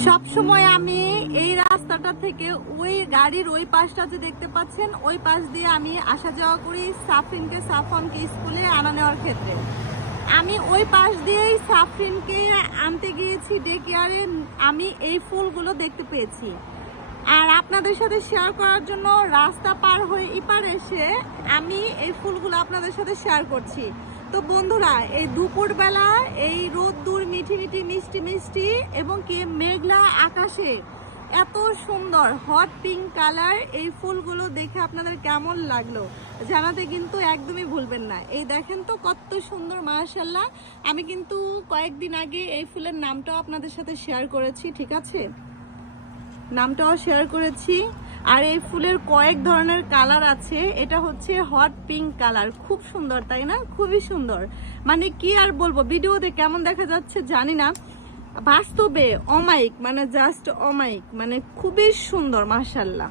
সব সময় আমি এই রাস্তাটা থেকে ওই গাড়ির ওই পাশটাতে দেখতে পাচ্ছেন, ওই পাশ দিয়ে আমি আসা যাওয়া করি সাফনকে স্কুলে আনা নেওয়ার ক্ষেত্রে। আমি ওই পাশ দিয়েই সাফরিনকে আনতে গিয়েছি ডে কেয়ারে। আমি এই ফুলগুলো দেখতে পেয়েছি আর আপনাদের সাথে শেয়ার করার জন্য রাস্তা পার হয়ে এপার এসে আমি এই ফুলগুলো আপনাদের সাথে শেয়ার করছি। তো বন্ধুরা, এই দুপুরবেলা এই রোদ্দুর মিঠি মিঠি মিষ্টি মিষ্টি এবং কি মেঘলা আকাশে এত সুন্দর হট পিঙ্ক কালার এই ফুলগুলো দেখে আপনাদের কেমন লাগলো জানাতে কিন্তু একদমই ভুলবেন না। এই দেখেন তো কত সুন্দর, মাশাআল্লাহ। আমি কিন্তু কয়েকদিন আগে এই ফুলের নামটাও আপনাদের সাথে শেয়ার করেছি, ঠিক আছে, নামটাও শেয়ার করেছি। আর এই ফুলের কয়েক ধরনের কালার আছে। এটা হচ্ছে হট পিঙ্ক কালার, খুব সুন্দর তাই না? খুবই সুন্দর, মানে কি আর বলবো, ভিডিওতে কেমন দেখা যাচ্ছে জানি না, বাস্তবে অমায়িক, মানে জাস্ট অমায়িক, মানে খুবই সুন্দর মাশাআল্লাহ।